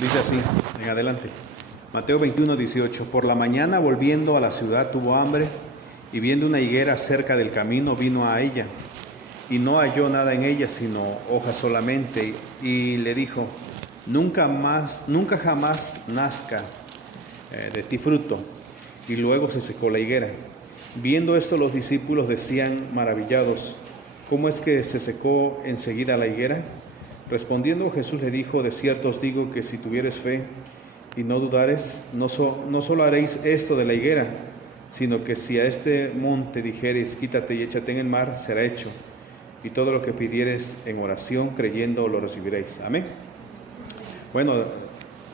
Dice así, en adelante. Mateo 21:18. Por la mañana, volviendo a la ciudad, tuvo hambre, y viendo una higuera cerca del camino, vino a ella. Y no halló nada en ella, sino hojas solamente. Y le dijo: nunca jamás nazca de ti fruto. Y luego se secó la higuera. Viendo esto, los discípulos decían maravillados: ¿cómo es que se secó enseguida la higuera? Respondiendo Jesús le dijo: de cierto os digo que si tuvieres fe y no dudares, no solo haréis esto de la higuera, sino que si a este monte dijeres: quítate y échate en el mar, será hecho. Y todo lo que pidieres en oración, creyendo, lo recibiréis. Amén. Bueno,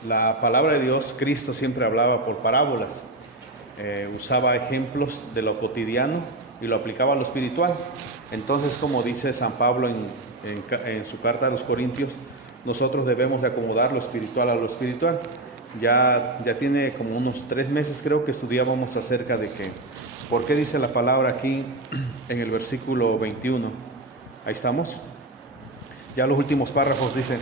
la palabra de Dios, Cristo siempre hablaba por parábolas. Usaba ejemplos de lo cotidiano y lo aplicaba a lo espiritual. Entonces, como dice San Pablo en su carta a los Corintios, nosotros debemos de acomodar lo espiritual a lo espiritual. Ya tiene como unos 3 meses, creo, que estudiábamos acerca de que, ¿por qué dice la palabra aquí en el versículo 21? Ahí estamos. Ya los últimos párrafos dicen: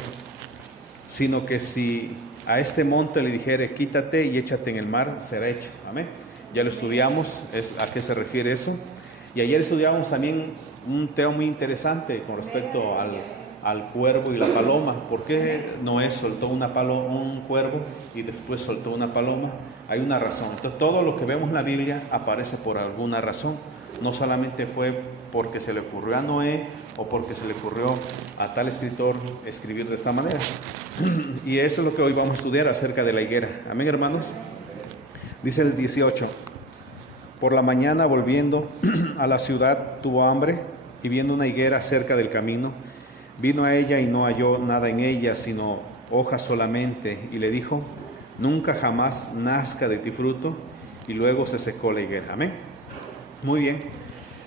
sino que si a este monte le dijere: quítate y échate en el mar, será hecho. Amén. Ya lo estudiamos, a qué se refiere eso. Y ayer estudiamos también un tema muy interesante con respecto al cuervo y la paloma. ¿Por qué Noé soltó un cuervo y después soltó una paloma? Hay una razón. Entonces, todo lo que vemos en la Biblia aparece por alguna razón. No solamente fue porque se le ocurrió a Noé o porque se le ocurrió a tal escritor escribir de esta manera. Y eso es lo que hoy vamos a estudiar acerca de la higuera. Amén, hermanos. Dice el 18: por la mañana, volviendo a la ciudad, tuvo hambre, y viendo una higuera cerca del camino, vino a ella y no halló nada en ella, sino hojas solamente, y le dijo: nunca jamás nazca de ti fruto. Y luego se secó la higuera. Amén. Muy bien.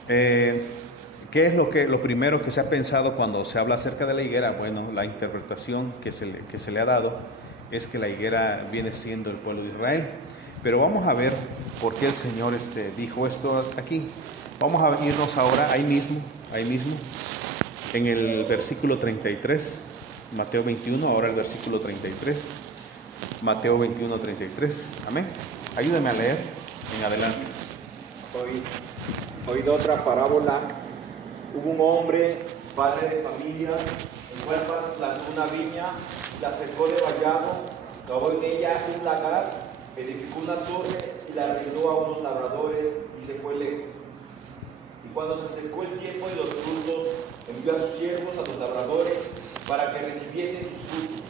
¿Qué es lo primero que se ha pensado cuando se habla acerca de la higuera? Bueno, la interpretación que se le ha dado es que la higuera viene siendo el pueblo de Israel. Pero vamos a ver por qué el Señor dijo esto aquí. Vamos a irnos ahora ahí mismo, en el versículo 33, Mateo 21, ahora el versículo 33, Mateo 21, 33. Amén. Ayúdame a leer en adelante. Oído otra parábola. Hubo un hombre, padre de familia, el cual plantó una viña, la secó de vallado, cavó en ella un lagar, edificó una torre y la arrendó a unos labradores y se fue lejos. Y cuando se acercó el tiempo de los frutos, envió a sus siervos, a los labradores, para que recibiesen sus frutos.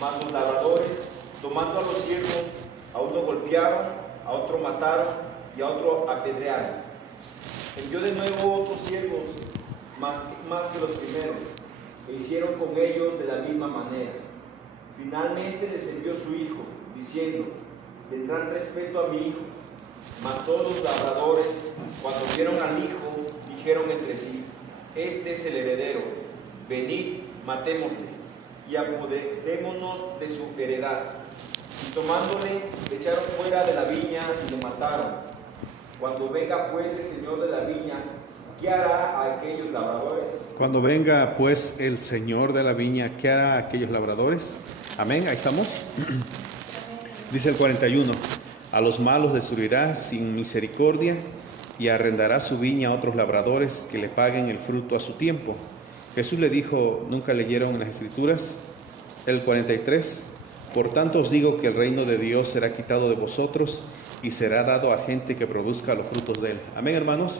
Mas los labradores, tomando a los siervos, a uno golpearon, a otro mataron y a otro apedrearon. Envió de nuevo otros siervos, más que los primeros, e hicieron con ellos de la misma manera. Finalmente les envió su hijo, diciendo: tendrán respeto a mi hijo. Mas todos los labradores, cuando vieron al hijo, dijeron entre sí: este es el heredero, venid, matémosle, y apoderémonos de su heredad. Y tomándole, le echaron fuera de la viña y le mataron. Cuando venga pues el Señor de la viña, ¿qué hará a aquellos labradores? Cuando venga pues el Señor de la viña, ¿qué hará a aquellos labradores? Amén, ahí estamos. Dice el 41: a los malos destruirá sin misericordia, y arrendará su viña a otros labradores que le paguen el fruto a su tiempo. Jesús le dijo: ¿nunca leyeron en las Escrituras? El 43: por tanto os digo que el reino de Dios será quitado de vosotros y será dado a gente que produzca los frutos de él. Amén, hermanos.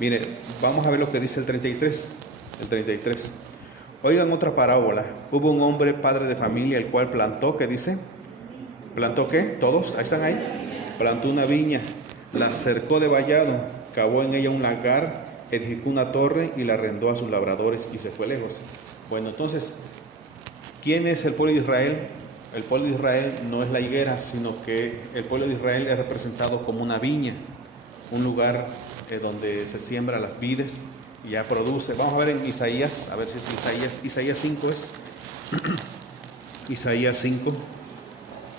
Mire, vamos a ver lo que dice el 33. El 33. Oigan otra parábola. Hubo un hombre, padre de familia, el cual plantó, ¿qué dice? ¿Plantó qué? ¿Todos? ¿Ahí están ahí? Plantó una viña, la cercó de vallado, cavó en ella un lagar, edificó una torre y la arrendó a sus labradores y se fue lejos. Bueno, entonces, ¿quién es el pueblo de Israel? El pueblo de Israel no es la higuera, sino que el pueblo de Israel es representado como una viña, un lugar donde se siembra las vides y ya produce. Vamos a ver en Isaías, a ver si es Isaías 5 es. Isaías 5,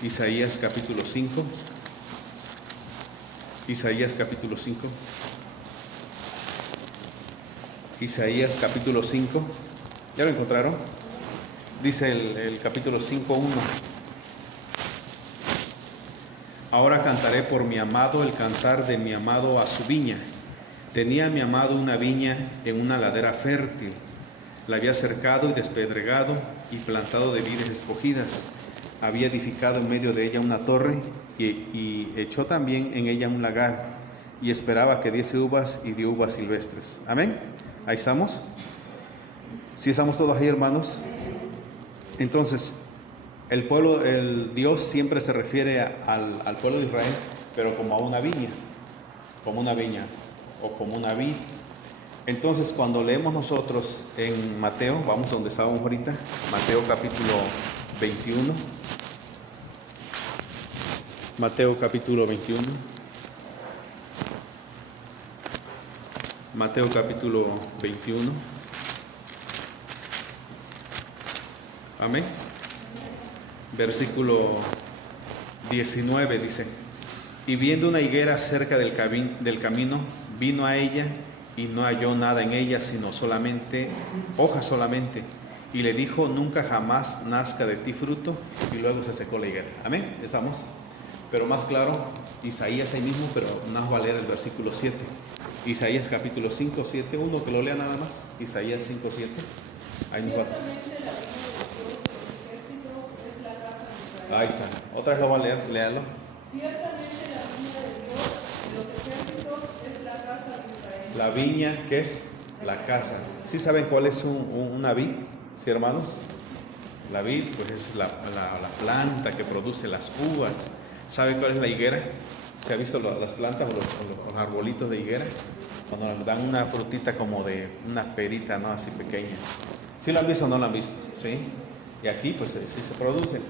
Isaías capítulo 5, Isaías capítulo 5, Isaías capítulo 5. ¿Ya lo encontraron? Dice el capítulo 5:1. Ahora cantaré por mi amado el cantar de mi amado a su viña. Tenía mi amado una viña en una ladera fértil. La había cercado y despedregado y plantado de vides escogidas. Había edificado en medio de ella una torre y echó también en ella un lagar y esperaba que diese uvas y dio uvas silvestres. Amén. Ahí estamos. ¿Sí estamos todos ahí, hermanos? Entonces, el Dios siempre se refiere al pueblo de Israel, pero como a una viña o como una vid. Entonces, cuando leemos nosotros en Mateo, vamos donde estábamos ahorita, Mateo capítulo 21. Mateo capítulo 21. Mateo capítulo 21. Amén. Versículo 19 dice: y viendo una higuera cerca del camino, vino a ella y no halló nada en ella, sino hojas solamente. Y le dijo: nunca jamás nazca de ti fruto. Y luego se secó la higuera. Amén. ¿Estamos? Pero más claro, Isaías ahí mismo, pero nos va a leer el versículo 7. Isaías capítulo 5, 7, uno que lo lea nada más. Isaías 5, 7. Ahí nos va. Ahí está. Otra vez lo va a leer, léalo. Ciertamente la viña de Dios de los ejércitos es la casa de Israel. La viña, ¿qué es? La casa. ¿Sí saben cuál es una vid? ¿Sí, hermanos? La vid, pues es la planta que produce las uvas. ¿Saben cuál es la higuera? ¿Se ha visto las plantas o los arbolitos de higuera? Cuando nos dan una frutita como de una perita, ¿no? Así pequeña. ¿Sí lo han visto o no lo han visto? ¿Sí? Y aquí, pues sí se produce.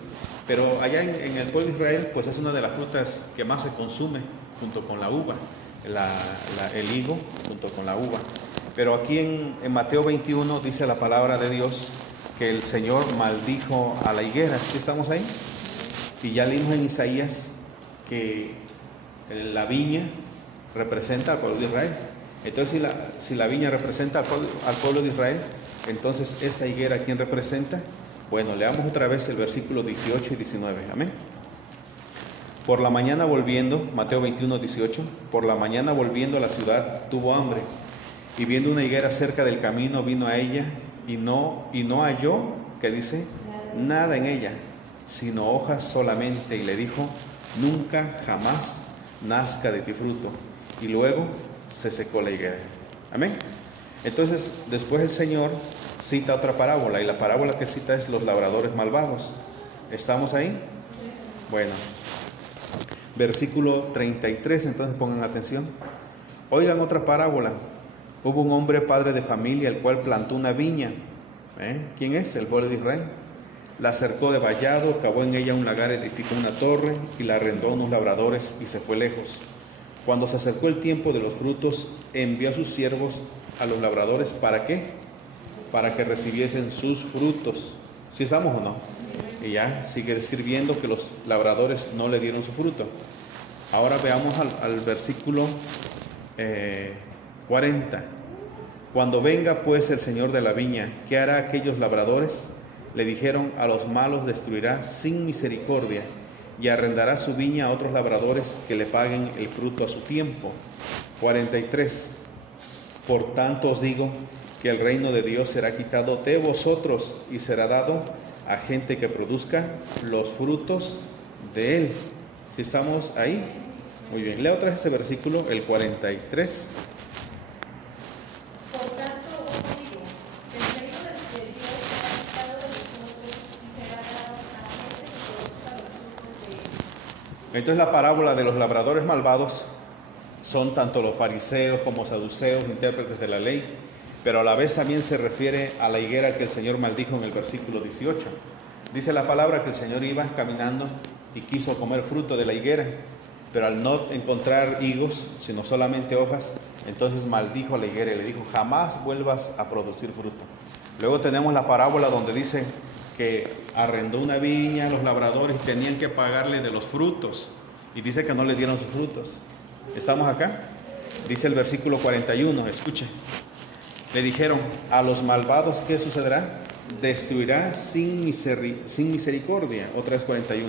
Pero allá en el pueblo de Israel, pues es una de las frutas que más se consume junto con la uva. El higo junto con la uva. Pero aquí en Mateo 21 dice la palabra de Dios que el Señor maldijo a la higuera. ¿Sí estamos ahí? Y ya leímos en Isaías que la viña representa al pueblo de Israel. Entonces, si la viña representa al pueblo de Israel, entonces esta higuera, ¿quién representa? Bueno, leamos otra vez el versículo 18 y 19. Amén. Por la mañana volviendo, Mateo 21, 18, por la mañana volviendo a la ciudad, tuvo hambre, y viendo una higuera cerca del camino, vino a ella, y no halló, ¿qué dice? Nada en ella, sino hojas solamente, y le dijo: nunca jamás nazca de ti fruto. Y luego se secó la higuera. Amén. Entonces, después el Señor cita otra parábola, y la parábola que cita es los labradores malvados. ¿Estamos ahí? Bueno, versículo 33, entonces pongan atención. Oigan otra parábola. Hubo un hombre padre de familia, el cual plantó una viña. ¿Quién es? El pueblo de Israel. La cercó de vallado, cavó en ella un lagar, edificó una torre y la arrendó a unos labradores y se fue lejos. Cuando se acercó el tiempo de los frutos, envió a sus siervos a los labradores. ¿Para qué? Para que recibiesen sus frutos. ¿Sí estamos o no? Y ya sigue describiendo que los labradores no le dieron su fruto. Ahora veamos al versículo 40. Cuando venga pues el Señor de la viña, ¿qué hará aquellos labradores? Le dijeron: a los malos destruirá sin misericordia, y arrendará su viña a otros labradores que le paguen el fruto a su tiempo. 43. Por tanto os digo que el reino de Dios será quitado de vosotros y será dado a gente que produzca los frutos de él. ¿Sí estamos ahí? Muy bien. Lea otra vez ese versículo, el 43. Por tanto os digo, el reino de Dios será quitado de vosotros y será dado a gente que produzca los frutos de él. Entonces la parábola de los labradores malvados son tanto los fariseos como saduceos, intérpretes de la ley, pero a la vez también se refiere a la higuera que el Señor maldijo en el versículo 18. Dice la palabra que el Señor iba caminando y quiso comer fruto de la higuera, pero al no encontrar higos, sino solamente hojas, entonces maldijo a la higuera y le dijo: jamás vuelvas a producir fruto. Luego tenemos la parábola donde dice que arrendó una viña a los labradores y tenían que pagarle de los frutos, y dice que no le dieron sus frutos. ¿Estamos acá? Dice el versículo 41, escuche. Le dijeron: a los malvados, ¿qué sucederá? destruirá sin misericordia. Otra vez 41.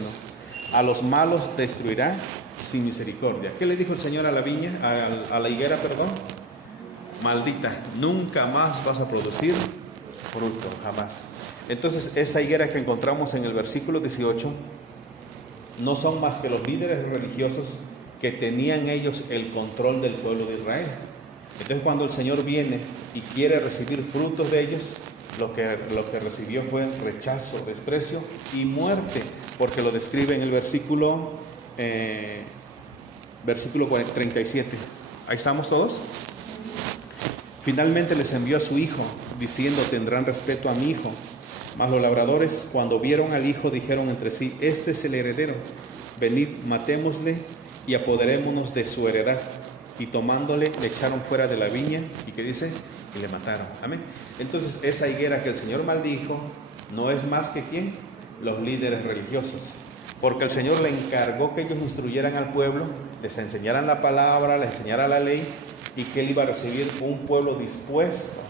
A los malos destruirá sin misericordia. ¿Qué le dijo el Señor a la viña, a la higuera, perdón? Maldita, nunca más vas a producir fruto, jamás. Entonces, esa higuera que encontramos en el versículo 18 no son más que los líderes religiosos que tenían ellos el control del pueblo de Israel. Entonces, cuando el Señor viene y quiere recibir frutos de ellos, lo que recibió fue rechazo, desprecio y muerte, porque lo describe en el versículo 37. Ahí estamos todos. Finalmente les envió a su hijo, diciendo: tendrán respeto a mi hijo. Mas los labradores, cuando vieron al hijo, dijeron entre sí: este es el heredero, venid, matémosle y apoderémonos de su heredad. Y tomándole, le echaron fuera de la viña. ¿Y qué dice? Y le mataron. Amén. Entonces, esa higuera que el Señor maldijo no es más que ¿quién? Los líderes religiosos. Porque el Señor le encargó que ellos instruyeran al pueblo, les enseñaran la palabra, les enseñaran la ley, y que él iba a recibir un pueblo dispuesto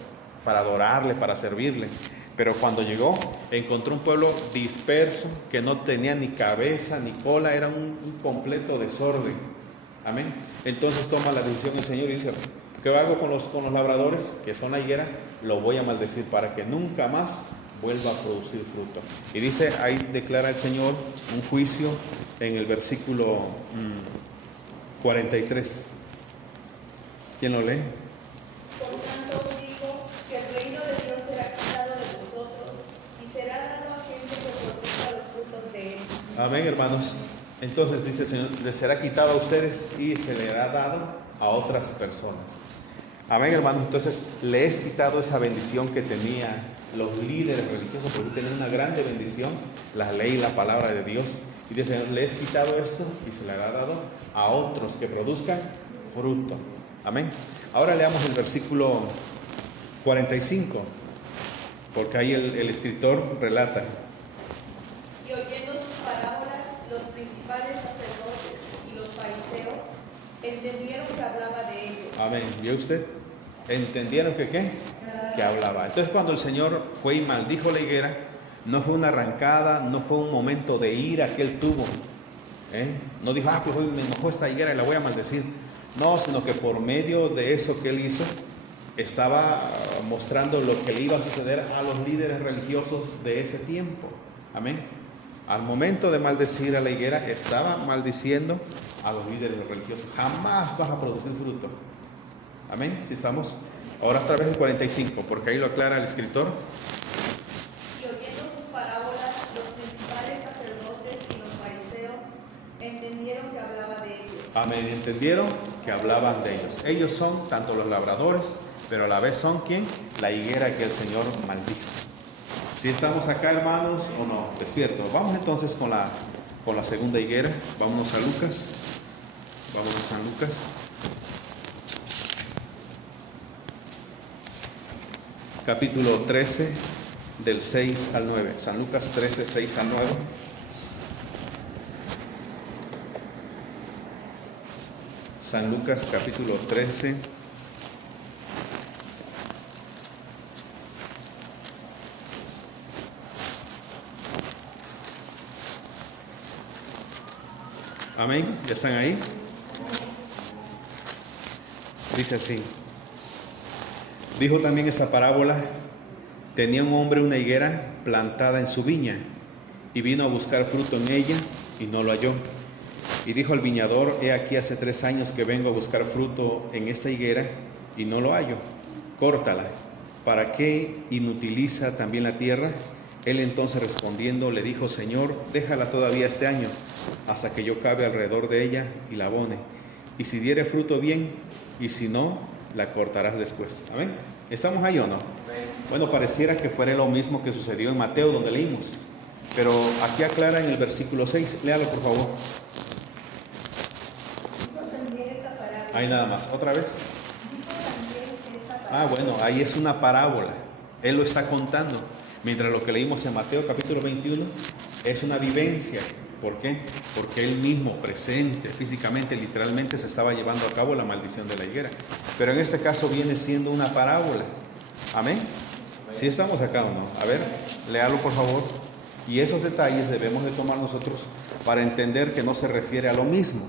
para adorarle, para servirle. Pero cuando llegó, encontró un pueblo disperso, que no tenía ni cabeza ni cola, era un completo desorden. Amén. Entonces toma la decisión el Señor y dice: ¿qué hago con los labradores, que son la higuera? Lo voy a maldecir para que nunca más vuelva a producir fruto. Y dice, ahí declara el Señor un juicio en el versículo 43. ¿Quién lo lee? Por tanto os digo que el reino de Dios será quitado de vosotros y será dado a gente que produzca los frutos de él. Amén, hermanos. Entonces dice el Señor, les será quitado a ustedes y se le hará dado a otras personas. Amén, hermanos. Entonces le es quitado esa bendición que tenía los líderes religiosos, porque tenían una grande bendición, la ley y la palabra de Dios. Y dice el Señor, le es quitado esto y se le hará dado a otros que produzcan fruto. Amén. Ahora leamos el versículo 45, porque ahí el escritor relata. Y oyendo sus parábolas, los principales sacerdotes y los fariseos entendieron que hablaba de ellos. Amén. ¿Vio usted? ¿Entendieron que qué? Que hablaba. Entonces, cuando el Señor fue y maldijo la higuera, no fue una arrancada, no fue un momento de ira que él tuvo. No dijo, pues hoy me enojó esta higuera y la voy a maldecir. No, sino que por medio de eso que él hizo, estaba mostrando lo que le iba a suceder a los líderes religiosos de ese tiempo. Amén. Al momento de maldecir a la higuera, estaba maldiciendo a los líderes religiosos. Jamás vas a producir fruto. Amén. ¿Sí estamos? Ahora otra vez el 45, porque ahí lo aclara el escritor. Y oyendo sus parábolas, los principales sacerdotes y los fariseos entendieron que hablaba de ellos. Amén. Entendieron que hablaban de ellos. Ellos son tanto los labradores, pero a la vez son ¿quién? La higuera que el Señor maldijo. ¿Sí estamos acá, hermanos, o no? Despierto. Vamos entonces con la segunda higuera. Vámonos a Lucas. Vámonos a Lucas. Capítulo 13, del 6 al 9. San Lucas 13, 6 al 9. San Lucas capítulo 13. Amén. ¿Ya están ahí? Dice así. Dijo también esta parábola: tenía un hombre una higuera plantada en su viña, y vino a buscar fruto en ella, y no lo halló. Y dijo al viñador: he aquí hace 3 años que vengo a buscar fruto en esta higuera, y no lo hallo. Córtala. ¿Para qué inutiliza también la tierra? Él entonces respondiendo le dijo: Señor, déjala todavía este año, hasta que yo cabe alrededor de ella y la abone. Y si diere fruto, bien, y si no, la cortarás después. Amén. ¿Estamos ahí o no? Bueno, pareciera que fuera lo mismo que sucedió en Mateo, donde leímos. Pero aquí aclara en el versículo 6. Léalo, por favor. Dijo también esta parábola. Ahí nada más. ¿Otra vez? Dijo también esta parábola. Bueno, ahí es una parábola. Él lo está contando. Mientras lo que leímos en Mateo capítulo 21 es una vivencia. ¿Por qué? Porque él mismo, presente, físicamente, literalmente, se estaba llevando a cabo la maldición de la higuera. Pero en este caso viene siendo una parábola. Amén. ¿Sí estamos acá o no? A ver, léalo por favor. Y esos detalles debemos de tomar nosotros para entender que no se refiere a lo mismo.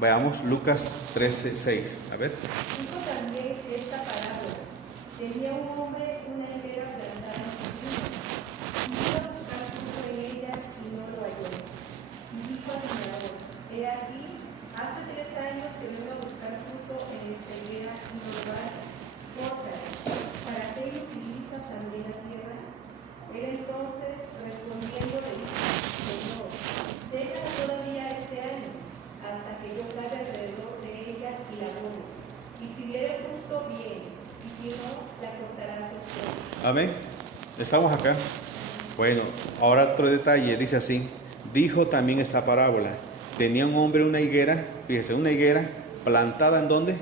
Veamos Lucas 13:6. A ver. Dijo también esta parábola. Tenía un hombre una higuera plantada en su viña, y iba a buscar fruto en ella y no lo halló. Y dijo al viñador, he aquí, hace 3 años que vengo a buscar fruto en esta higuera y no lo hallo. Córtala, ¿para qué utilizas también la tierra? Él entonces respondiendo le dijo, Señor, déjala todavía este año, hasta que yo calle alrededor de ella y la abone. Y si diere fruto, bien, y si no, la cortarás después. Amén. ¿Estamos acá? Bueno, ahora otro detalle, dice así. Dijo también esta parábola. Tenía un hombre una higuera, fíjese, una higuera plantada ¿en dónde?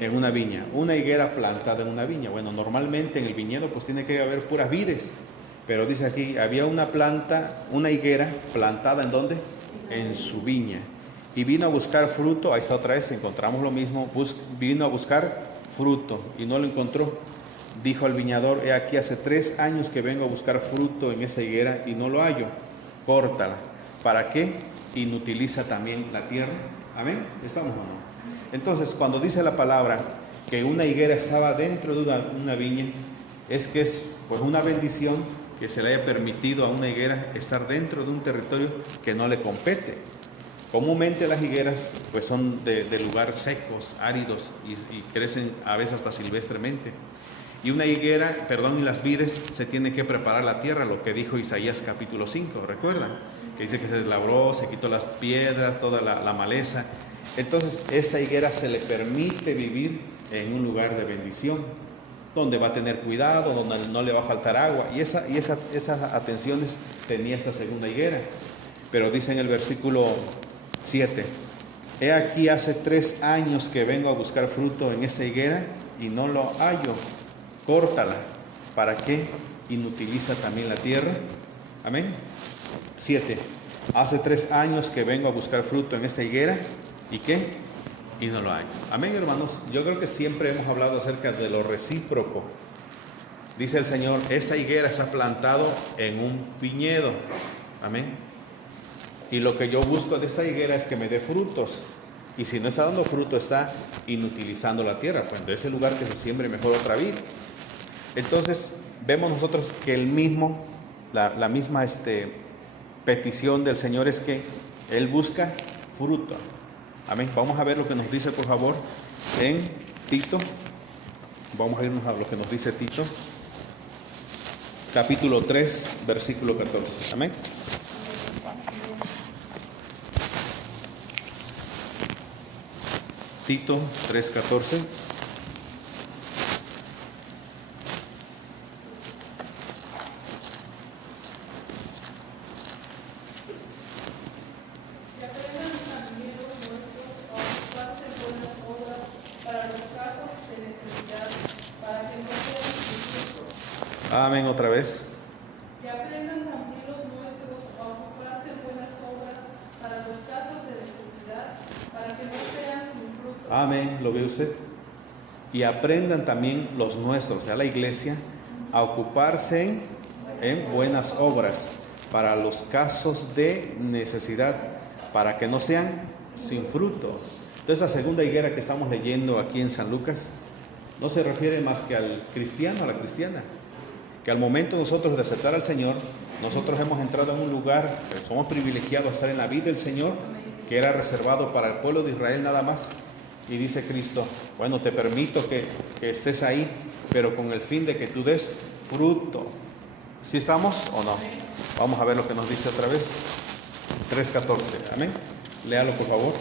En una viña. Una higuera plantada en una viña. Bueno, normalmente en el viñedo pues tiene que haber puras vides. Pero dice aquí, había una planta, una higuera plantada ¿en dónde? En su viña. Y vino a buscar fruto, ahí está otra vez, encontramos lo mismo, vino a buscar fruto y no lo encontró. Dijo al viñador, he aquí hace 3 años que vengo a buscar fruto en esa higuera y no lo hallo. Córtala. ¿Para qué? Inutiliza también la tierra. Amén. ¿Estamos o no? Entonces, cuando dice la palabra que una higuera estaba dentro de una viña, es que es pues una bendición que se le haya permitido a una higuera estar dentro de un territorio que no le compete. Comúnmente las higueras pues son de lugares secos, áridos y crecen a veces hasta silvestremente. Y una higuera, y las vides se tiene que preparar la tierra, lo que dijo Isaías capítulo 5, ¿recuerdan? Que dice que se deslabró, se quitó las piedras, toda la maleza. Entonces esta higuera se le permite vivir en un lugar de bendición, donde va a tener cuidado, donde no le va a faltar agua. Y esas atenciones tenía esta segunda higuera. Pero dice en el versículo 7, he aquí hace 3 años que vengo a buscar fruto en esta higuera y no lo hallo. Córtala. ¿Para qué? Inutiliza también la tierra. Amén. 7. Hace 3 años que vengo a buscar fruto en esta higuera. ¿Y qué? Y no lo hay. Amén, hermanos. Yo creo que siempre hemos hablado acerca de lo recíproco. Dice el Señor, esta higuera está plantado en un viñedo. Amén. Y lo que yo busco de esta higuera es que me dé frutos. Y si no está dando fruto, está inutilizando la tierra. Pues de ese lugar que se siembre mejor otra vid. Entonces, vemos nosotros que la misma petición del Señor es que Él busca fruto. Amén. Vamos a ver lo que nos dice, por favor, en Tito. Vamos a irnos a lo que nos dice Tito. Capítulo 3, versículo 14. Amén. Tito 3:14. Amén, otra vez. Que aprendan también los nuestros a ocuparse en buenas obras para los casos de necesidad, para que no sean sin fruto. Amén, lo ve usted. Y aprendan también los nuestros, o sea, la iglesia, a ocuparse en buenas obras para los casos de necesidad, para que no sean sin fruto. Entonces, la segunda higuera que estamos leyendo aquí en San Lucas no se refiere más que al cristiano, a la cristiana. Que al momento nosotros de aceptar al Señor, nosotros hemos entrado en un lugar, somos privilegiados a estar en la vida del Señor, que era reservado para el pueblo de Israel nada más. Y dice Cristo, bueno, te permito que estés ahí, pero con el fin de que tú des fruto. ¿Sí estamos o no? Vamos a ver lo que nos dice otra vez. 3:14, amén. Léalo por favor.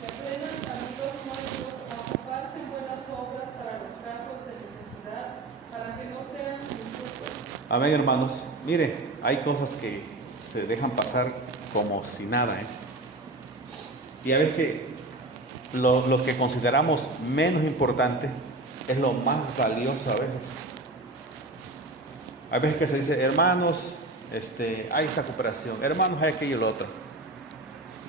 Que aprendan también los nuestros a ocuparse en buenas obras para los casos de necesidad, para que no sean sin fruto. Amén, hermanos. Mire, hay cosas que se dejan pasar como si nada, Y a veces que lo que consideramos menos importante es lo más valioso a veces. Hay veces que se dice, hermanos, hay esta cooperación, hermanos, hay aquello y lo otro.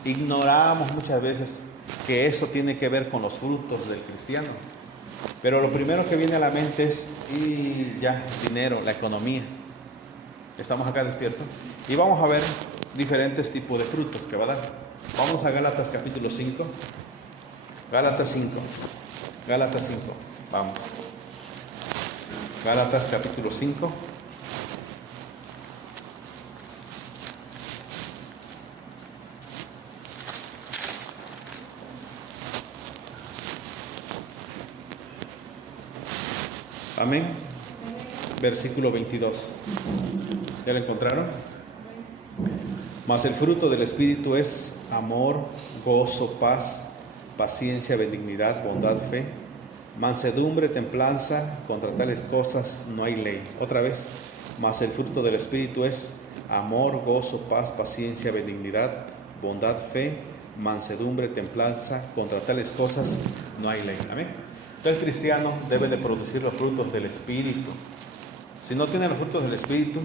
Ignoramos muchas veces que eso tiene que ver con los frutos del cristiano. Pero lo primero que viene a la mente es, y ya, dinero, la economía. Estamos acá despiertos. Y vamos a ver diferentes tipos de frutos que va a dar. Vamos a Gálatas capítulo 5. Gálatas 5. Gálatas 5. Vamos. Gálatas capítulo 5. Amén. Versículo 22. ¿Ya lo encontraron? Mas el fruto del Espíritu es amor, gozo, paz, paciencia, benignidad, bondad, fe, mansedumbre, templanza. Contra tales cosas no hay ley. Otra vez. Mas el fruto del Espíritu es amor, gozo, paz, paciencia, benignidad, bondad, fe, mansedumbre, templanza. Contra tales cosas no hay ley. Amén. El cristiano debe de producir los frutos del Espíritu. Si no tiene los frutos del Espíritu,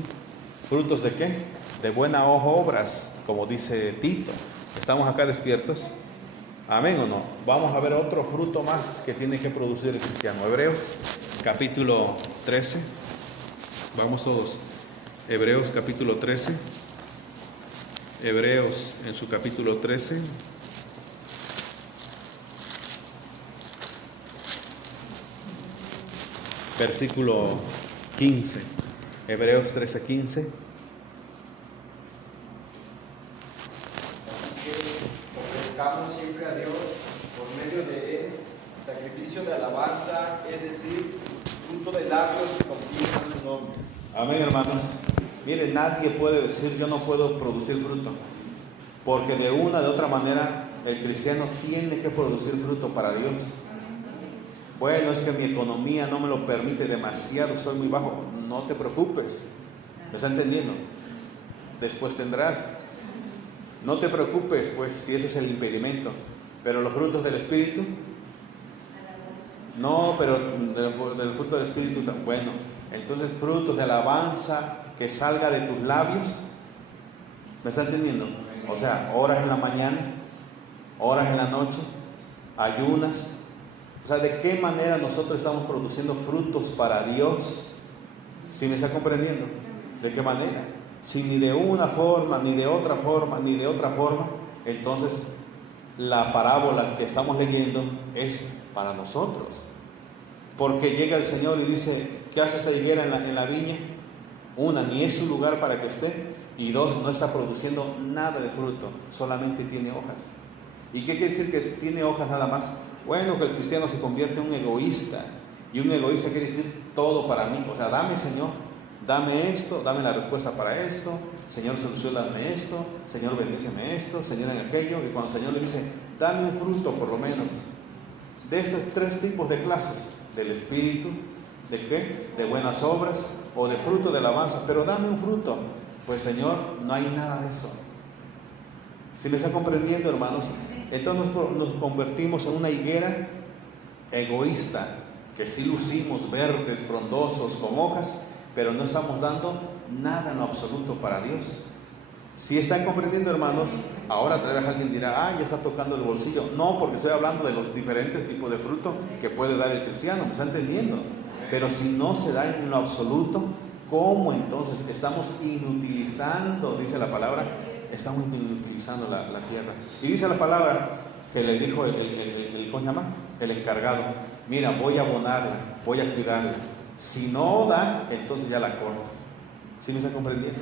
¿frutos de qué? De buenas obras, como dice Tito. ¿Estamos acá despiertos? ¿Amén o no? Vamos a ver otro fruto más que tiene que producir el cristiano. Hebreos capítulo 13. Vamos todos. Hebreos capítulo 13. Hebreos en su capítulo 13. Versículo 15. Hebreos 13, 15. Ofrezcamos siempre a Dios por medio de Él sacrificio de alabanza, es decir, fruto de labios que confiesan su nombre. Amén, hermanos. Miren, nadie puede decir yo no puedo producir fruto, porque de una de otra manera el cristiano tiene que producir fruto para Dios. Bueno, es que mi economía no me lo permite demasiado, soy muy bajo. No te preocupes, ¿me está entendiendo? Después tendrás. No te preocupes, pues, si ese es el impedimento. Pero los frutos del Espíritu, no, pero del fruto del Espíritu, bueno, entonces frutos de alabanza que salga de tus labios, ¿me está entendiendo? O sea, horas en la mañana, horas en la noche, ayunas. O sea, ¿de qué manera nosotros estamos produciendo frutos para Dios? ¿Sí me está comprendiendo? ¿De qué manera? Si ni de una forma, ni de otra forma, ni de otra forma, entonces la parábola que estamos leyendo es para nosotros. Porque llega el Señor y dice, ¿qué hace esta higuera en la viña? Una, ni es su lugar para que esté. Y dos, no está produciendo nada de fruto, solamente tiene hojas. ¿Y qué quiere decir que tiene hojas nada más? Bueno, que el cristiano se convierte en un egoísta. Y un egoísta quiere decir todo para mí. O sea, dame, Señor, dame esto, dame la respuesta para esto. Señor, solucioname esto. Señor, bendíceme esto. Señor, en aquello. Y cuando el Señor le dice, dame un fruto por lo menos de estos tres tipos de clases: del Espíritu, ¿de qué? De buenas obras o de fruto de alabanza. Pero dame un fruto. Pues, Señor, no hay nada de eso. ¿Sí me está comprendiendo, hermanos? Entonces nos convertimos en una higuera egoísta, que sí lucimos verdes, frondosos, con hojas, pero no estamos dando nada en lo absoluto para Dios. Si están comprendiendo, hermanos, ahora tal vez alguien dirá, ya está tocando el bolsillo. No, porque estoy hablando de los diferentes tipos de fruto que puede dar el cristiano, ¿me está entendiendo? Pero si no se da en lo absoluto, ¿cómo entonces estamos inutilizando, dice la palabra? Estamos inutilizando la tierra. Y dice la palabra que le dijo ¿cómo se llama? El encargado: mira, voy a abonarla, voy a cuidarla. Si no da, entonces ya la cortas. ¿Sí me está comprendiendo?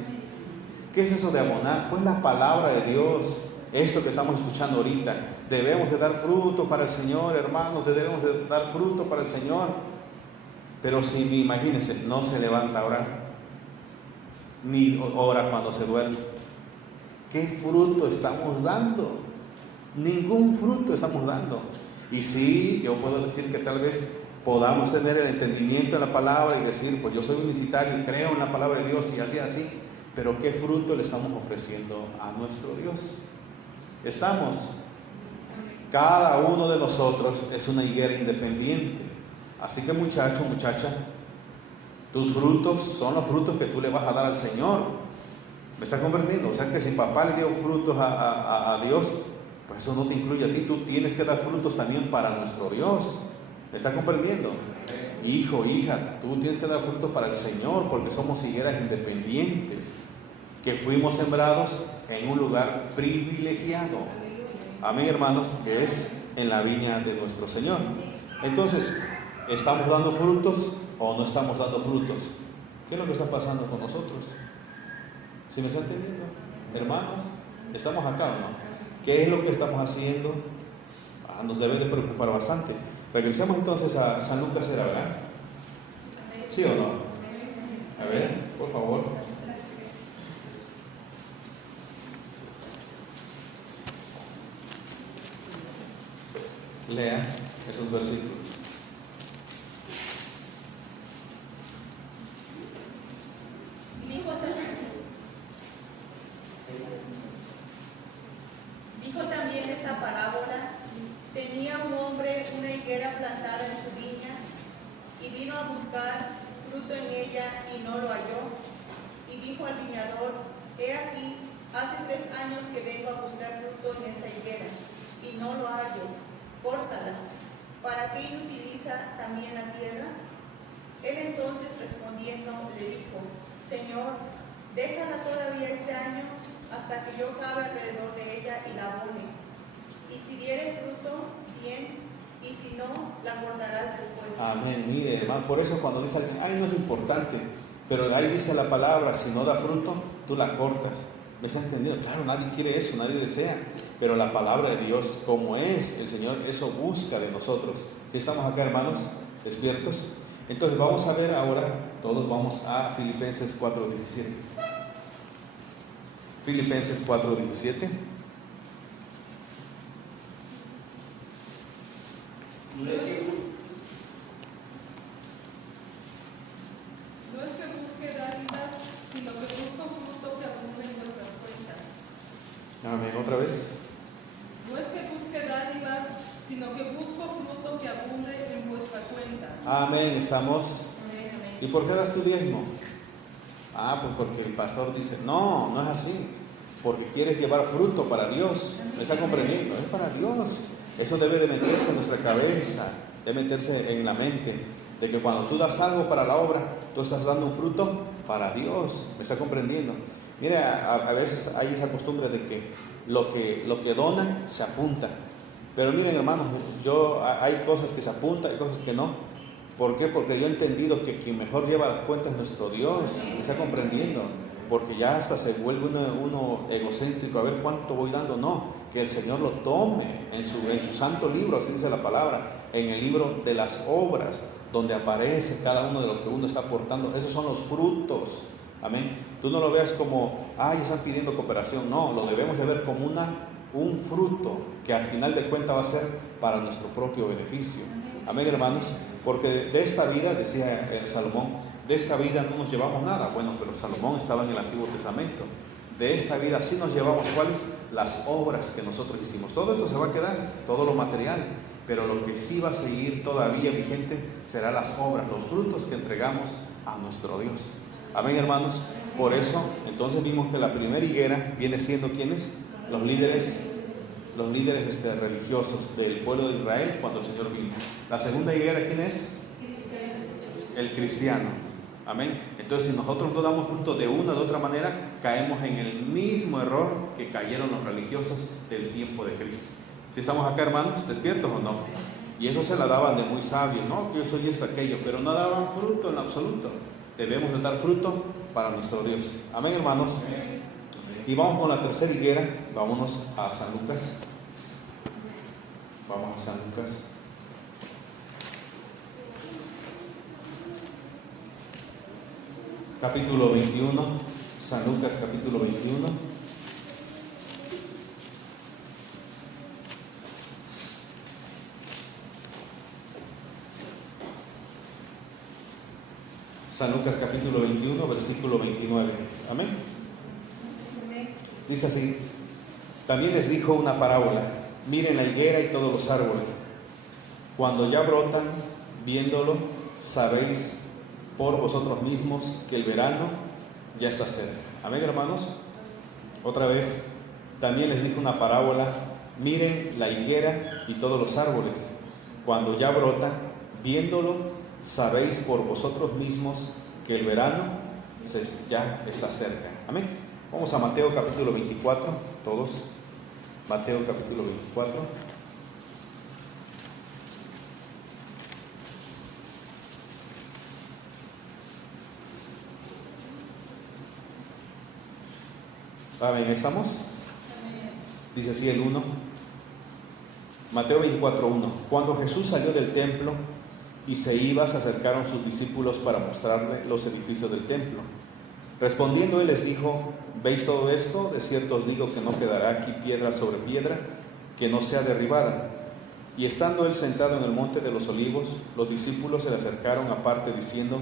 ¿Qué es eso de abonar? Pues la palabra de Dios, esto que estamos escuchando ahorita. Debemos de dar fruto para el Señor, hermanos, debemos de dar fruto para el Señor. Pero si, imagínense, no se levanta a orar, ni ora cuando se duerme, ¿qué fruto estamos dando? Ningún fruto estamos dando. Y sí, yo puedo decir que tal vez podamos tener el entendimiento en la palabra y decir, pues yo soy unicitario y creo en la palabra de Dios y así, pero ¿qué fruto le estamos ofreciendo a nuestro Dios? Estamos. Cada uno de nosotros es una higuera independiente. Así que, muchacho, muchacha, tus frutos son los frutos que tú le vas a dar al Señor. ¿Me estás comprendiendo? O sea que si papá le dio frutos a Dios, pues eso no te incluye a ti. Tú tienes que dar frutos también para nuestro Dios. ¿Me está comprendiendo? Hijo, hija, tú tienes que dar fruto para el Señor, porque somos higueras independientes, que fuimos sembrados en un lugar privilegiado. Amén, hermanos, que es en la viña de nuestro Señor. Entonces, ¿estamos dando frutos o no estamos dando frutos? ¿Qué es lo que está pasando con nosotros? ¿Sí me están entendiendo? Hermanos, ¿estamos acá o no? ¿Qué es lo que estamos haciendo? Nos debe de preocupar bastante. Regresemos entonces a San Lucas, ¿era verdad? ¿Sí o no? A ver, por favor. Lea esos versículos. Dijo también esta parábola: tenía un hombre una higuera plantada en su viña y vino a buscar fruto en ella y no lo halló. Y dijo al viñador: he aquí, hace 3 años que vengo a buscar fruto en esa higuera y no lo hallo. Córtala. ¿Para qué inutiliza también la tierra? Él entonces respondiendo le dijo: Señor, déjala todavía este año hasta que yo cabe alrededor de ella y la abone. Y si diere fruto, bien, y si no, la cortarás después. Amén. Mire, hermano, por eso cuando dice alguien, ay, no es importante, pero ahí dice la palabra, si no da fruto, tú la cortas. ¿Me está entendiendo? Claro, nadie quiere eso, nadie desea, pero la palabra de Dios, como es el Señor, eso busca de nosotros. Si estamos acá, hermanos, despiertos. Entonces vamos a ver ahora, todos vamos a Filipenses 4:17. Filipenses 4:17. No es que busque dádivas, sino que busco fruto que abunde en vuestras cuentas. Amén, otra vez. No es que busque dádivas, sino que busco fruto que abunde en vuestra cuenta. Amén, estamos. Amén, amén. ¿Y por qué das tu diezmo? Pues porque el pastor dice, no, no es así. Porque quieres llevar fruto para Dios. ¿Me está comprendiendo? Es para Dios. Eso debe de meterse en nuestra cabeza, debe meterse en la mente, de que cuando tú das algo para la obra, tú estás dando un fruto para Dios. ¿Me está comprendiendo? Mira, a veces hay esa costumbre de que lo que donan se apunta. Pero miren, hermanos, hay cosas que se apuntan, hay cosas que no. ¿Por qué? Porque yo he entendido que quien mejor lleva las cuentas es nuestro Dios. ¿Me está comprendiendo? Porque ya hasta se vuelve uno egocéntrico, a ver cuánto voy dando. No, que el Señor lo tome en su santo libro, así dice la palabra, en el libro de las obras, donde aparece cada uno de lo que uno está aportando. Esos son los frutos. Amén. Tú no lo veas como, están pidiendo cooperación. No, lo debemos de ver como un fruto que al final de cuentas va a ser para nuestro propio beneficio. Amén, hermanos. Porque de esta vida, decía Salomón, de esta vida no nos llevamos nada. Bueno, pero Salomón estaba en el Antiguo Testamento. De esta vida sí nos llevamos, ¿cuáles? Las obras que nosotros hicimos. Todo esto se va a quedar, todo lo material. Pero lo que sí va a seguir todavía vigente será las obras, los frutos que entregamos a nuestro Dios. Amén, hermanos. Por eso, entonces vimos que la primera higuera viene siendo ¿quiénes? Los líderes religiosos del pueblo de Israel cuando el Señor vino. La segunda higuera, ¿quién es? El cristiano. Amén. Entonces, si nosotros no damos fruto de una u otra manera, caemos en el mismo error que cayeron los religiosos del tiempo de Cristo. Si estamos acá, hermanos, ¿despiertos o no? Y eso se la daban de muy sabios, ¿no? Que yo soy esto, aquello, pero no daban fruto en absoluto. Debemos de dar fruto para nuestro Dios. Amén, hermanos. Amén. Y vamos con la tercera higuera. Vámonos a San Lucas. Vamos a San Lucas. Capítulo 21. San Lucas, capítulo 21. San Lucas, capítulo 21, versículo 29. Amén. Dice así: también les dijo una parábola. Miren la higuera y todos los árboles. Cuando ya brotan, viéndolo, sabéis por vosotros mismos que el verano ya está cerca. Amén, hermanos. Otra vez, también les dijo una parábola. Miren la higuera y todos los árboles. Cuando ya brotan, viéndolo, sabéis por vosotros mismos que el verano ya está cerca. Amén. Vamos a Mateo capítulo 24, todos. Mateo capítulo 24. Amén, ¿estamos? Dice así el 1. Mateo 24:1. Cuando Jesús salió del templo y se iba, se acercaron sus discípulos para mostrarle los edificios del templo. Respondiendo él les dijo: ¿veis todo esto? De cierto os digo que no quedará aquí piedra sobre piedra que no sea derribada. Y estando él sentado en el monte de los olivos, los discípulos se le acercaron aparte diciendo: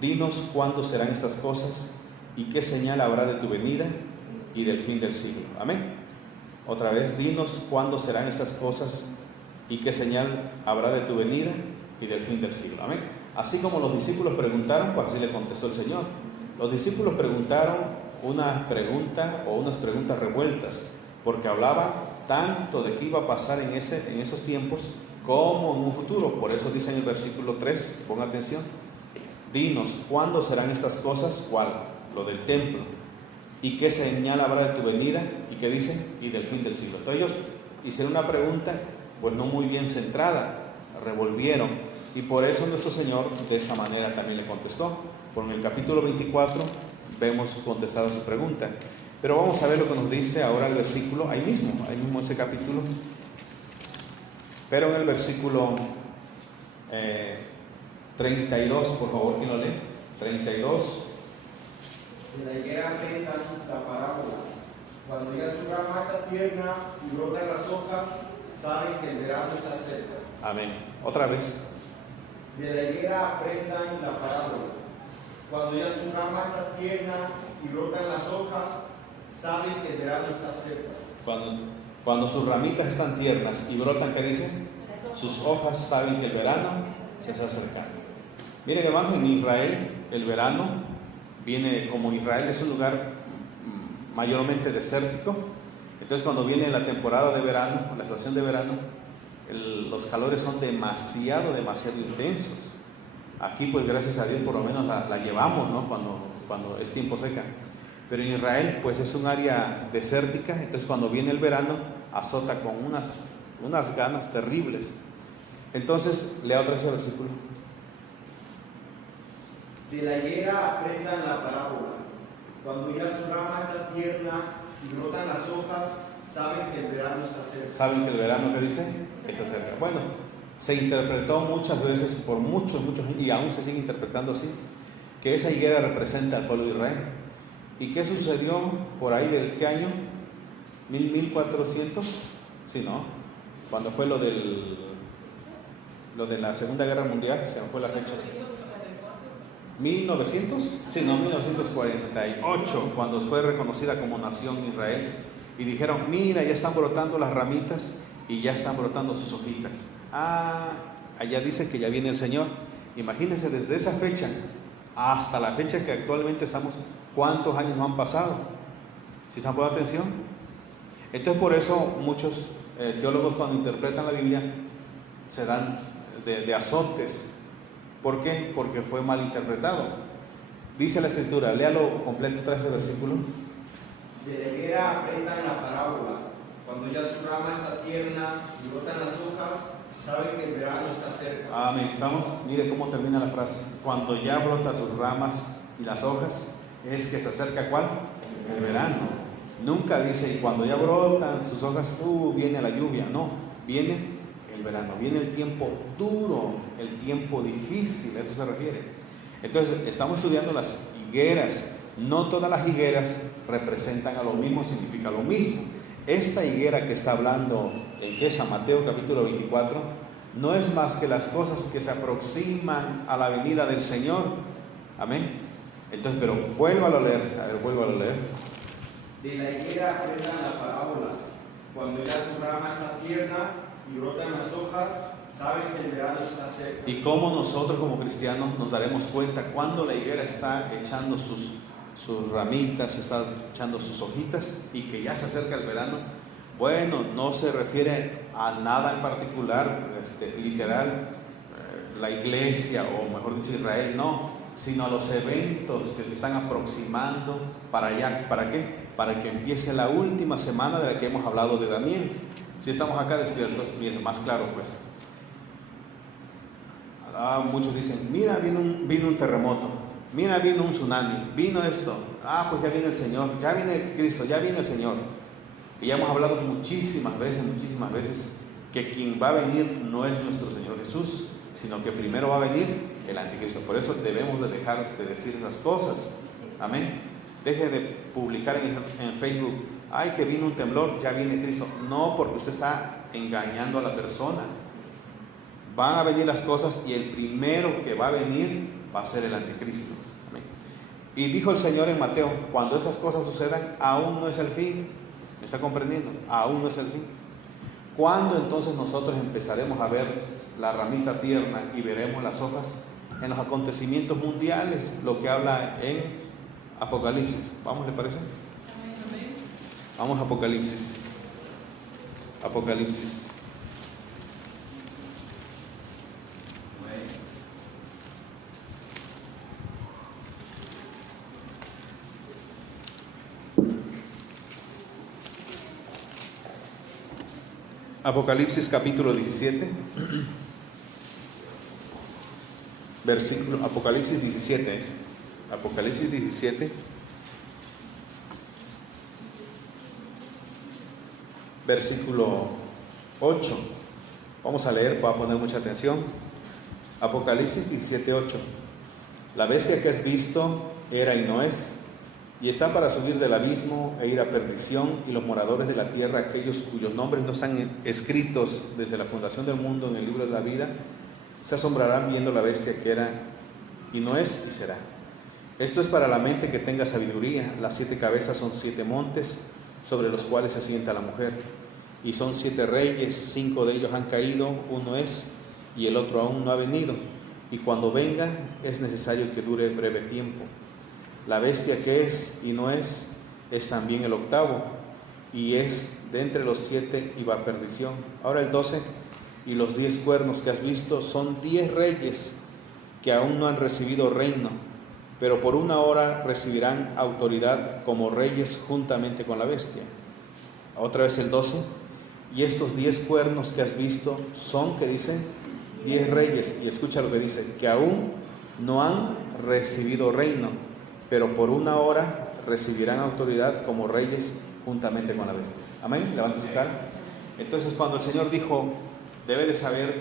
dinos cuándo serán estas cosas y qué señal habrá de tu venida y del fin del siglo. Amén. Otra vez, dinos cuándo serán estas cosas y qué señal habrá de tu venida y del fin del siglo. Amén. Así como los discípulos preguntaron, pues así le contestó el Señor. Los discípulos preguntaron una pregunta o unas preguntas revueltas, porque hablaban tanto de qué iba a pasar en esos tiempos como en un futuro. Por eso dice en el versículo 3, ponga atención: dinos cuándo serán estas cosas. ¿Cuál? Lo del templo. ¿Y qué señal habrá de tu venida? ¿Y qué dicen? Y del fin del siglo. Entonces ellos hicieron una pregunta pues no muy bien centrada, revolvieron, y por eso nuestro Señor de esa manera también le contestó. Por en el capítulo 24 vemos contestada su pregunta. Pero vamos a ver lo que nos dice ahora el versículo, ahí mismo ese capítulo. Pero en el versículo 32, por favor, ¿quién lo lee? 32. De la higuera aprendan la parábola. Cuando ya su rama está tierna y brotan las hojas, saben que el verano está cerca. Amén. Otra vez. De la higuera aprendan la parábola. Cuando ya su rama está tierna y brotan las hojas, saben que el verano está cerca. Cuando sus ramitas están tiernas y brotan, ¿qué dicen? Sus hojas, saben que el verano se está acercando. Miren, hermanos, en Israel el verano viene, como Israel es un lugar mayormente desértico, entonces cuando viene la temporada de verano, la estación de verano, los calores son demasiado intensos. Aquí pues gracias a Dios por lo menos la llevamos, ¿no? Cuando es tiempo seca. Pero en Israel pues es un área desértica, entonces cuando viene el verano azota con unas ganas terribles. Entonces lea otra vez el versículo. De la higuera aprendan la parábola. Cuando ya su rama está tierna y brotan las hojas, saben que el verano está cerca. ¿Saben que el verano, qué dice? Está cerca. Bueno, se interpretó muchas veces por muchos y aún se sigue interpretando así, que esa higuera representa al pueblo de Israel. ¿Y qué sucedió por ahí del qué año? 1400, sí, ¿no? Cuando fue lo de la Segunda Guerra Mundial, se me fue la fecha. 1900, sí, no, 1948, cuando fue reconocida como nación Israel, y dijeron: mira, ya están brotando las ramitas y ya están brotando sus hojitas. Allá dice que ya viene el Señor. Imagínense, desde esa fecha hasta la fecha que actualmente estamos, ¿cuántos años no han pasado? ¿Sí se han puesto atención? Entonces por eso muchos teólogos cuando interpretan la Biblia se dan de azotes. ¿Por qué? Porque fue mal interpretado. Dice la Escritura, léalo completo, trae ese versículo. De la higuera aprendan la parábola. Cuando ya su rama está tierna y brotan las hojas, saben que el verano está cerca. Amén. ¿Estamos? Mire cómo termina la frase. Cuando ya brotan sus ramas y las hojas, es que se acerca ¿cuál? El verano. Nunca dice, y cuando ya brotan sus hojas, viene la lluvia. No, viene el verano, viene el tiempo duro, el tiempo difícil, a eso se refiere. Entonces, estamos estudiando las higueras. No todas las higueras representan a lo mismo, significa lo mismo. Esta higuera que está hablando en San Mateo capítulo 24, no es más que las cosas que se aproximan a la venida del Señor. Amén. Entonces, pero vuélvalo a leer, vuélvalo a leer. De la higuera aprendan la parábola. Cuando ya su rama está tierna y brotan las hojas, saben que el verano está cerca. Y cómo nosotros como cristianos nos daremos cuenta cuando la higuera está echando sus ramitas, está echando sus hojitas y que ya se acerca el verano. Bueno, no se refiere a nada en particular, literal, la iglesia, o mejor dicho Israel, no, sino a los eventos que se están aproximando para allá. ¿Para qué? Para que empiece la última semana de la que hemos hablado de Daniel. Si estamos acá despiertos, miren, más claro pues. Muchos dicen, mira, vino un terremoto, mira, vino un tsunami, vino esto, pues ya viene el Señor, ya viene Cristo, ya viene el Señor. Y ya hemos hablado muchísimas veces, que quien va a venir no es nuestro Señor Jesús, sino que primero va a venir el anticristo. Por eso debemos de dejar de decir esas cosas. Amén. Deje de publicar en Facebook, ay, que vino un temblor, ya viene Cristo. No, porque usted está engañando a la persona. Van a venir las cosas y el primero que va a venir va a ser el anticristo. Amén. Y dijo el Señor en Mateo, cuando esas cosas sucedan, aún no es el fin. ¿Me está comprendiendo? Aún no es el fin. ¿Cuándo entonces nosotros empezaremos a ver la ramita tierna y veremos las hojas? En los acontecimientos mundiales, lo que habla en Apocalipsis. ¿Vamos, le parece? Vamos a Apocalipsis. Apocalipsis. Apocalipsis capítulo 17, versículo, Apocalipsis 17 es, Apocalipsis 17, versículo 8, vamos a leer para poner mucha atención. Apocalipsis 17, 8, la bestia que has visto era y no es, y está para subir del abismo e ir a perdición, y los moradores de la tierra, aquellos cuyos nombres no están escritos desde la fundación del mundo en el libro de la vida, se asombrarán viendo la bestia que era y no es y será. Esto es para la mente que tenga sabiduría. Las 7 cabezas son 7 montes sobre los cuales se sienta la mujer, y son 7 reyes, 5 de ellos han caído, uno es y el otro aún no ha venido, y cuando venga es necesario que dure breve tiempo. La bestia que es y no es también el octavo, y es de entre los 7 y va a perdición. Ahora el 12, y los 10 cuernos que has visto son 10 reyes que aún no han recibido reino, pero por una hora recibirán autoridad como reyes juntamente con la bestia. Otra vez el 12, y estos 10 cuernos que has visto son, que dicen, 10 reyes, y escucha lo que dice, que aún no han recibido reino, pero por una hora recibirán autoridad como reyes juntamente con la bestia. Amén. Levante su cara. Entonces, cuando el Señor dijo, debe de saber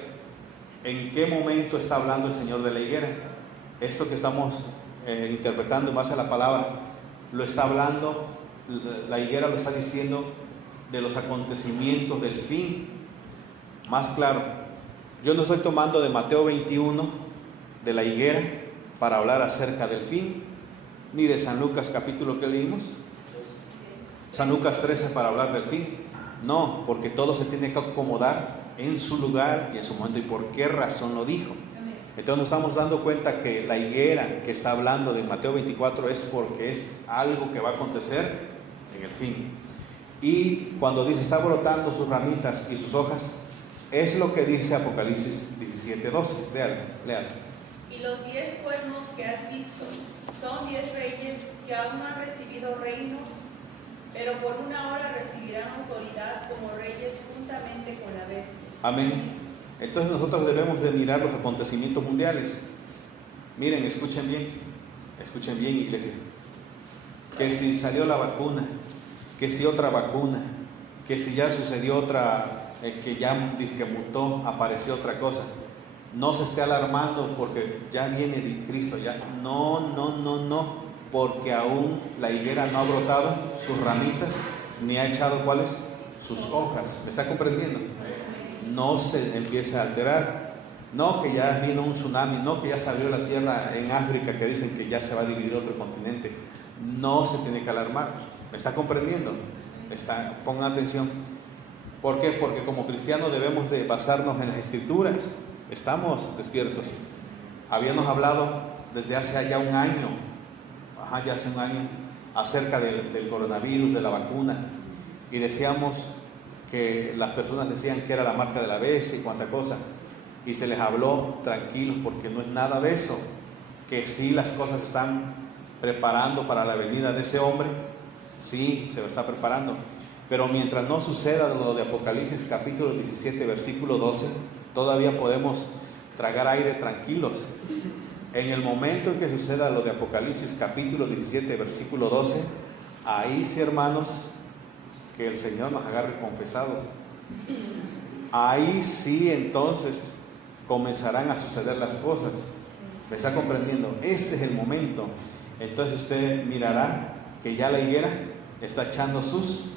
en qué momento está hablando el Señor de la higuera. Esto que estamos interpretando en base a la palabra, lo está hablando, la higuera lo está diciendo de los acontecimientos del fin. Más claro, yo no estoy tomando de Mateo 21, de la higuera, para hablar acerca del fin, ni de San Lucas capítulo que leímos, San Lucas 13 para hablar del fin. No, porque todo se tiene que acomodar en su lugar y en su momento. ¿Y por qué razón lo dijo? Entonces nos estamos dando cuenta que la higuera que está hablando de Mateo 24 es porque es algo que va a acontecer en el fin. Y cuando dice está brotando sus ramitas y sus hojas, es lo que dice Apocalipsis 17:12. Léalo. Y los 10 cuernos que has visto son 10 reyes que aún no han recibido reino, pero por una hora recibirán autoridad como reyes juntamente con la bestia. Amén. Entonces nosotros debemos de mirar los acontecimientos mundiales. Miren, escuchen bien iglesia. Que si salió la vacuna, que si otra vacuna, que si ya sucedió otra, que ya disque mutó, apareció otra cosa. No se esté alarmando porque ya viene Cristo, ya. No, porque aún la higuera no ha brotado sus ramitas, ni ha echado ¿cuáles? Sus hojas. ¿Me está comprendiendo? No se empiece a alterar. No que ya vino un tsunami, no que ya salió la tierra en África, que dicen que ya se va a dividir otro continente. No se tiene que alarmar. ¿Me está comprendiendo? Pongan atención. ¿Por qué? Porque como cristianos debemos de basarnos en las Escrituras. Estamos despiertos. Habíamos hablado desde hace ya un año, ya hace un año, acerca del coronavirus, de la vacuna, y decíamos que las personas decían que era la marca de la bestia y cuánta cosa. y se les habló tranquilos, porque no es nada de eso, que sí las cosas están preparando para la venida de ese hombre, sí, se está preparando, pero mientras no suceda lo de Apocalipsis capítulo 17 versículo 12, todavía podemos tragar aire tranquilos. En el momento en que suceda lo de Apocalipsis capítulo 17 versículo 12, ahí sí, hermanos, que el Señor nos agarre confesados. Ahí sí, entonces comenzarán a suceder las cosas. ¿Me está comprendiendo? Ese es el momento. Entonces usted mirará que ya la higuera está echando sus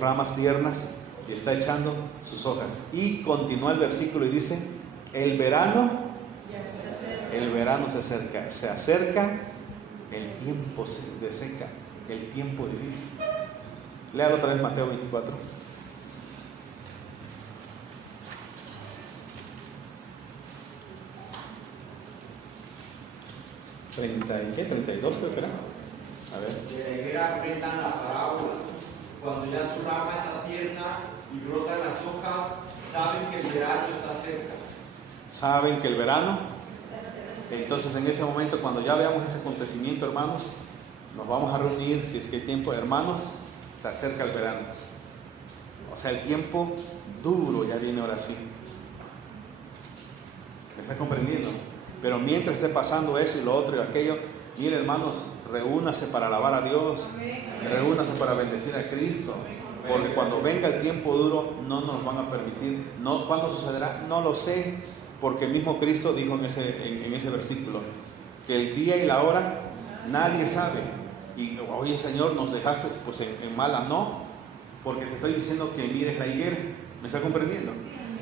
ramas tiernas y está echando sus hojas. Y continúa el versículo y dice: el verano se acerca, el tiempo de seca, el tiempo difícil. Léalo otra vez, Mateo 24. 32 creo que era. A ver. De la higuera aprendan la parábola. Cuando ya su rama está tierna y brotan las hojas, saben que el verano está cerca. Saben que el verano. Entonces, en ese momento, cuando ya veamos ese acontecimiento, hermanos, nos vamos a reunir, si es que hay tiempo, hermanos, se acerca el verano. O sea, el tiempo duro ya viene ahora sí. ¿Me está comprendiendo? Pero mientras esté pasando eso y lo otro y aquello, mire, hermanos, reúnase para alabar a Dios, reúnase para bendecir a Cristo, porque cuando venga el tiempo duro no nos van a permitir. No, ¿cuándo sucederá? No lo sé, porque el mismo Cristo dijo en ese versículo que el día y la hora nadie sabe. Y oye, Señor, nos dejaste pues en mala. No, porque te estoy diciendo que mires la higuera. ¿Me está comprendiendo?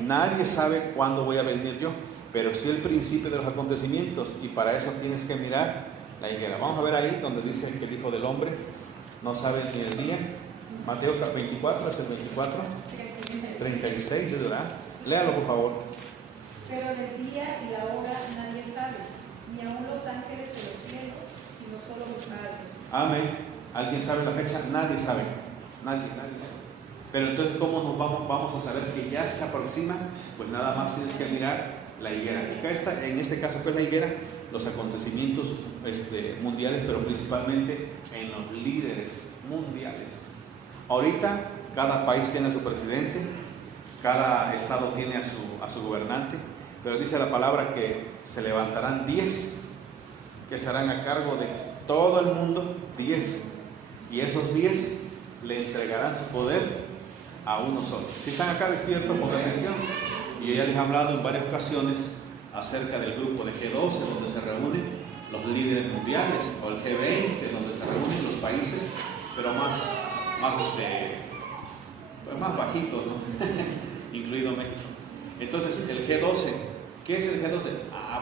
Nadie sabe cuándo voy a venir yo, pero sí el principio de los acontecimientos, y para eso tienes que mirar la higuera. Vamos a ver ahí donde dice que el Hijo del Hombre no sabe ni el día. Mateo 24, es el 24, 36 es verdad. Léalo por favor. Pero del día y la hora nadie sabe, ni aun los ángeles de los cielos, sino solo mi Padre. Amén. ¿Alguien sabe la fecha? Nadie sabe. Nadie. Pero entonces, ¿cómo nos vamos a saber que ya se aproxima? Pues nada más tienes que mirar la higuera. Y acá está, en este caso, pues la higuera, los acontecimientos mundiales, pero principalmente en los líderes mundiales. Ahorita, cada país tiene a su presidente, cada estado tiene a su gobernante, pero dice la palabra que se levantarán 10 que serán a cargo de todo el mundo, 10, y esos 10 le entregarán su poder a uno solo. Si están acá despiertos, pongan atención. Y yo ya les he hablado en varias ocasiones acerca del grupo de G12, donde se reúnen los líderes mundiales, o el G20, donde se reúnen los países, pero más bajitos, ¿no? Incluido México. Entonces, el G12, ¿qué es el G12?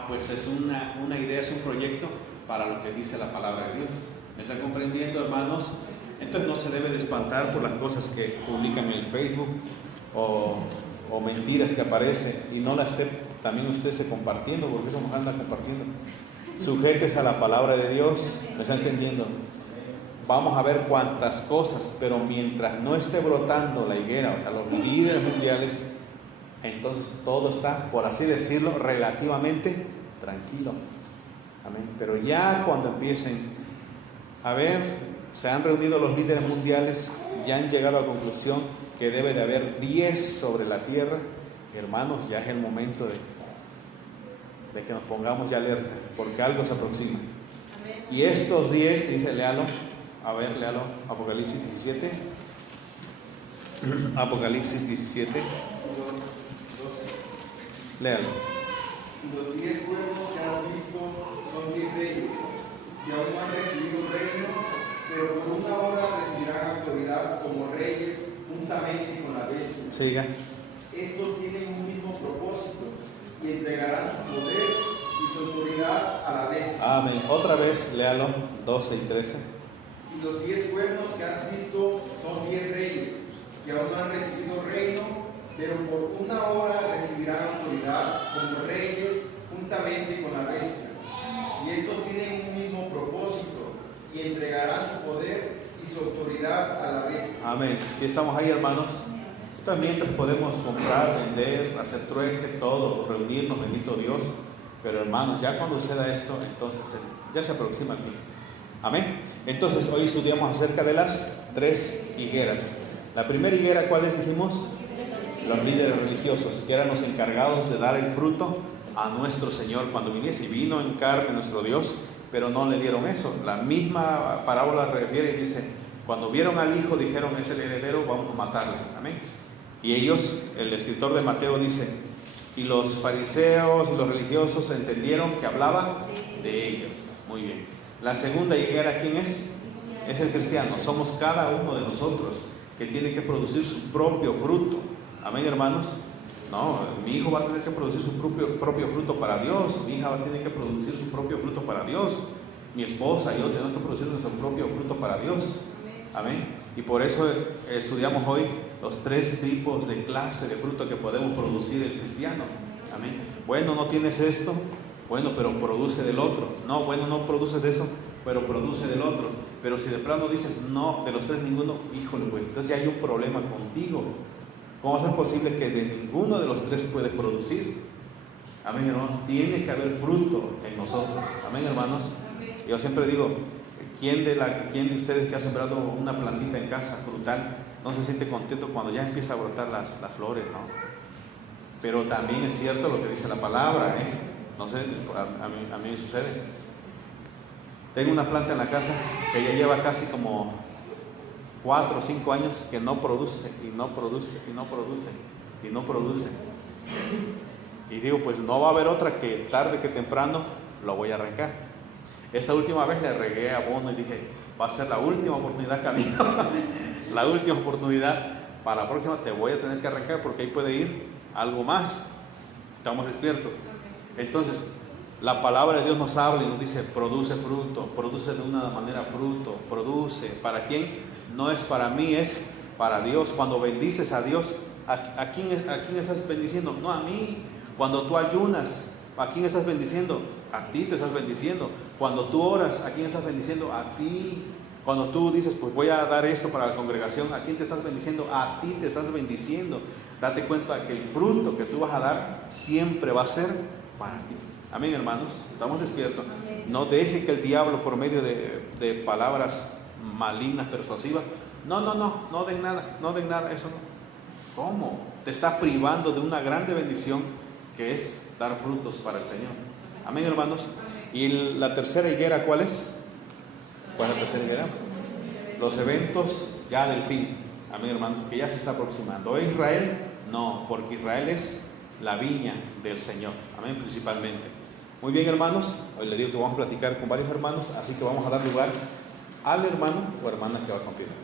Pues es una idea, es un proyecto para lo que dice la palabra de Dios. ¿Me están comprendiendo, hermanos? Entonces no se debe de espantar por las cosas que publican en el Facebook o mentiras que aparecen, y no las esté también usted compartiendo, porque eso nos anda compartiendo. Sujétese a la palabra de Dios. ¿Me está entendiendo? Vamos a ver cuántas cosas, pero mientras no esté brotando la higuera, o sea, los líderes mundiales, entonces todo está, por así decirlo, relativamente tranquilo. Amén. Pero ya cuando empiecen a ver, se han reunido los líderes mundiales, ya han llegado a la conclusión que debe de haber 10 sobre la tierra, hermanos, ya es el momento de que nos pongamos ya alerta, porque algo se aproxima. Amén. Y estos 10, dice, léalo, Apocalipsis 17. Apocalipsis 17. Léalo. Los 10 cuernos que has visto son 10 reyes, que aún no han recibido reino, pero por una hora recibirán autoridad como reyes juntamente con la bestia. Siga. Estos tienen un mismo propósito y entregarán su poder y su autoridad a la bestia. Amén. Otra vez, léalo, 12 y 13. Y los 10 cuernos que has visto son 10 reyes, que aún no han recibido reino, pero por una hora recibirán autoridad como reyes juntamente con la bestia. Y estos tienen un mismo propósito y entregarán su poder y su autoridad a la bestia. Amén. Si estamos ahí, hermanos. También podemos comprar, vender, hacer trueque, todo, reunirnos, bendito Dios. Pero hermanos, ya cuando suceda esto, entonces ya se aproxima el fin. Amén. Entonces hoy estudiamos acerca de las 3 higueras. La primera higuera, ¿cuáles dijimos? Los líderes religiosos, que eran los encargados de dar el fruto a nuestro Señor cuando viniese. Y vino en carne nuestro Dios, pero no le dieron eso. La misma parábola refiere y dice, cuando vieron al hijo dijeron, es el heredero, vamos a matarlo. Amén. Y ellos, el escritor de Mateo dice, y los fariseos y los religiosos entendieron que hablaba de ellos. Muy bien. La segunda higuera, ¿quién es? Es el cristiano. Somos cada uno de nosotros que tiene que producir su propio fruto. Amén, hermanos. No, mi hijo va a tener que producir su propio fruto para Dios. Mi hija va a tener que producir su propio fruto para Dios. Mi esposa y yo tenemos que producir nuestro propio fruto para Dios. Amén. Y por eso estudiamos hoy los 3 tipos de clase de fruto que podemos producir el cristiano. Amén. Bueno, no tienes esto, bueno, pero produce del otro. No, bueno, no produces de eso, pero produce del otro. Pero si de plano dices, no, de los 3 ninguno, híjole, pues entonces ya hay un problema contigo. ¿Cómo va a ser posible que de ninguno de los 3 puede producir? Amén, hermanos. Tiene que haber fruto en nosotros. Amén, hermanos. Yo siempre digo, ¿quién de ustedes que ha sembrado una plantita en casa frutal no se siente contento cuando ya empieza a brotar las flores, ¿no? Pero también es cierto lo que dice la palabra, ¿eh? No sé, a mí me sucede. Tengo una planta en la casa que ya lleva casi como 4 o 5 años que no produce, y no produce, y no produce, y no produce. Y digo, pues no va a haber otra que tarde que temprano lo voy a arrancar. Esta última vez le regué abono y dije, va a ser la última oportunidad, Camilo. La última oportunidad. Para la próxima te voy a tener que arrancar porque ahí puede ir algo más. Estamos despiertos. Entonces, la palabra de Dios nos habla y nos dice, produce fruto, produce de una manera fruto, produce. ¿Para quién? No es para mí, es para Dios. Cuando bendices a Dios, ¿a quién estás bendiciendo? No a mí. Cuando tú ayunas, ¿a quién estás bendiciendo? A ti te estás bendiciendo. Cuando tú oras, ¿a quién estás bendiciendo? A ti. Cuando tú dices, pues voy a dar esto para la congregación, ¿a quién te estás bendiciendo? A ti te estás bendiciendo. Date cuenta que el fruto que tú vas a dar siempre va a ser para ti. Amén, hermanos. Estamos despiertos. No deje que el diablo, por medio de palabras malignas, persuasivas, no den nada, eso no. ¿Cómo? Te está privando de una grande bendición que es dar frutos para el Señor. Amén, hermanos. ¿Y la tercera higuera cuál es? ¿Cuál es la tercera higuera? Los eventos ya del fin. Amén, hermanos, que ya se está aproximando. ¿Es Israel? No, porque Israel es la viña del Señor. Amén, principalmente. Muy bien, hermanos. Hoy les digo que vamos a platicar con varios hermanos, así que vamos a dar lugar al hermano o hermana que va a continuar.